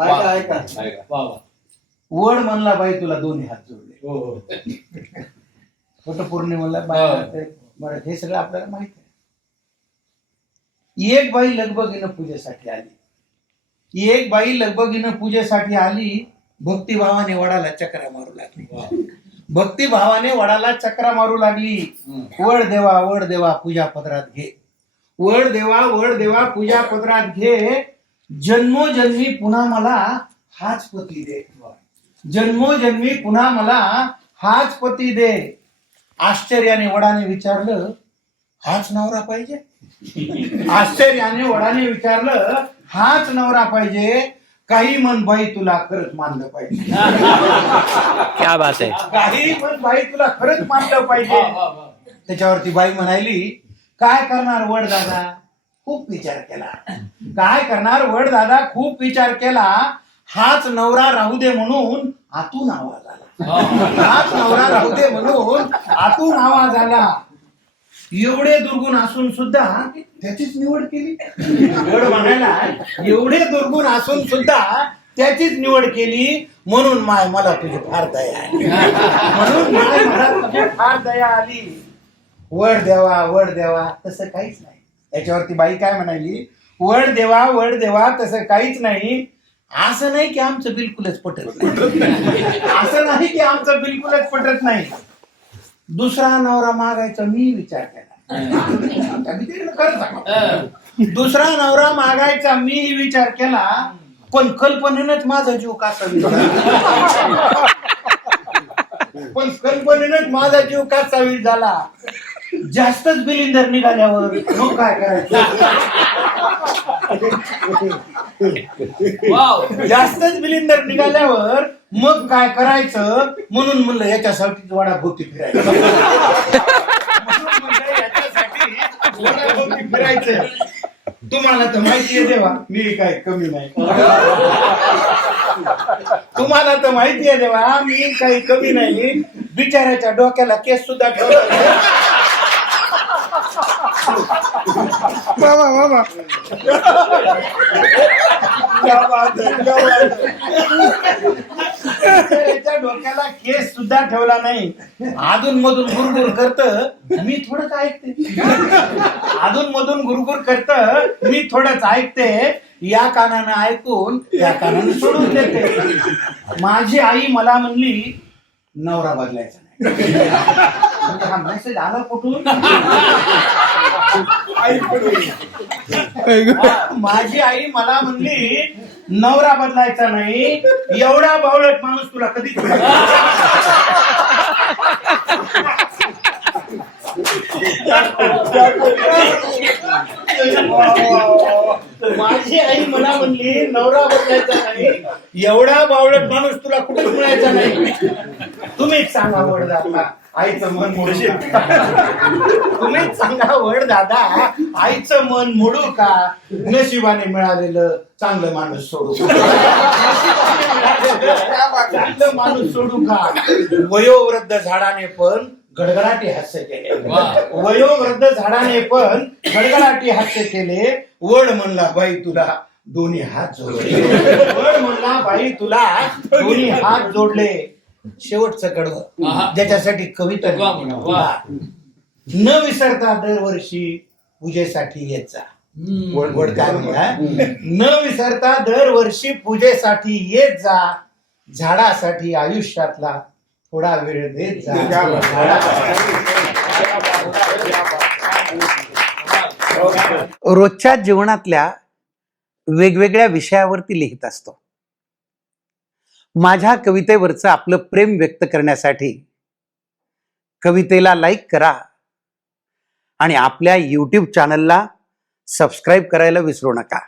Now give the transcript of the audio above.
ऐका ऐका वा वा. वड म्हणला बाई तुला दोन्ही हात जोडले. हो हो. वटपौर्णिमेला बाई बरं हे सगळं आपल्याला माहित आहे. एक बाई लगबगीनं पूजेसाठी आली. एक बाई लगबगीनं पूजेसाठी आली. भक्तिभावाने वडाला चक्रा मारू लागली. भक्तिभावाने वडाला चक्रा मारू लागली. वड देवा पूजा पदरात घे. वड देवा पूजा पदरात घे. जन्मोजन्मी पुन्हा मला हाच पती दे. जन्मोजन्मी पुन्हा मला हाच पती दे. आश्चर्याने वडाने विचारलं, हाच नवरा पाहिजे? आश्चर्याने वडाने विचारलं, हाच नवरा पाहिजे? काही मन बाई तुला खरंच मानलं पाहिजे. क्या बात है. काही मन बाई तुला खरंच मानलं पाहिजे. त्याच्यावरती बाई म्हणाली, काय करणार वड दादा? खूप विचार केला. काय करणार वड दादा? खूप विचार केला. हाच नवरा राहू दे म्हणून आतून आवाज आला. हाच नवरा राहू दे म्हणून आतून आवाज आला. एवढे दुर्गुण असून सुद्धा त्याचीच निवड केली. वड म्हणायला एवढे दुर्गुण असून सुद्धा त्याचीच निवड केली. म्हणून माय मला तुझी फार दया आली. म्हणून माय मला तुझी फार दया आली. वड देवा तसं काहीच नाही. याच्यावरती बाई काय म्हणाली, वड देवा तसं काहीच नाही. असं नाही की आमचं बिलकुलच पटत नाही. असं नाही की आमचं बिलकुलच पटत नाही. दुसरा नवरा मागायचा मी विचार केला. दुसरा नवरा मागायचा मी विचार केला. पण कल्पनेनंच माझा जीव कासा वीज झाला. जास्तच बिलिंदर निघाल्यावर मग काय करायचं? जास्तच बिलिंदर निघाल्यावर मग काय करायचं? म्हणून म्हणलं याच्यासाठी वडाभोवती फिरायचं. वडाभोवती फिरायचं. तुम्हाला तर माहिती आहे देवा मी काय कमी नाही. तुम्हाला तर माहिती आहे देवा मी काही कमी नाही. बिचाऱ्याच्या डोक्याला केस सुद्धा ठेवला. बाबा डोक्याला केस सुद्धा ठेवला नाही. अधून मधून गुरगुर करत मी थोडंच ऐकते. अधून मधून गुरगुर करत मी थोडंच ऐकते. या कानानं ऐकून त्या कानानं सोडून देते. माझी आई मला म्हणली नवरा बदलायचा नाही. हा मेसेज आला कुठून? माझी आई मला म्हणली नवरा बदलायचा नाही. एवढा बावळट माणूस तुला कधी माझी आई मला म्हणली नवरा बदलायचा नाही. एवढा बावळट माणूस तुला कुठेच मिळायचा नाही. तुम्हीच सांगा वड दादा आईचं मन मोडू. तुम्हीच सांगा वड दादा आईचं मन मोडू का? नशिबाने मिळालेलं चांगलं माणूस सोडू का? चांगलं माणूस सोडू का? वयोवृद्ध झाडाने पण गडगडाटी हास्य केले. वयोवृद्ध झाडाने पण गडगडाटी हास्य केले. वड म्हणला बाई तुला दोन्ही हात जोडले. वड म्हणला बाई तुला दोन्ही हात जोडले. शेवटचं कडवं ज्याच्यासाठी कविता न विसरता दरवर्षी पूजेसाठी येत जा. वड काय म्हणा, न विसरता दरवर्षी पूजेसाठी येत जा. झाडासाठी आयुष्यातला थोडा वेळ देत जा. रोजच्या जीवनातल्या वेगवेगळ्या विषयावरती लिहित असतो. माझ्या कवितेवरचं आपलं प्रेम व्यक्त करण्यासाठी कवितेला लाईक करा आणि आपल्या YouTube चॅनलला सबस्क्राईब करायला विसरू नका.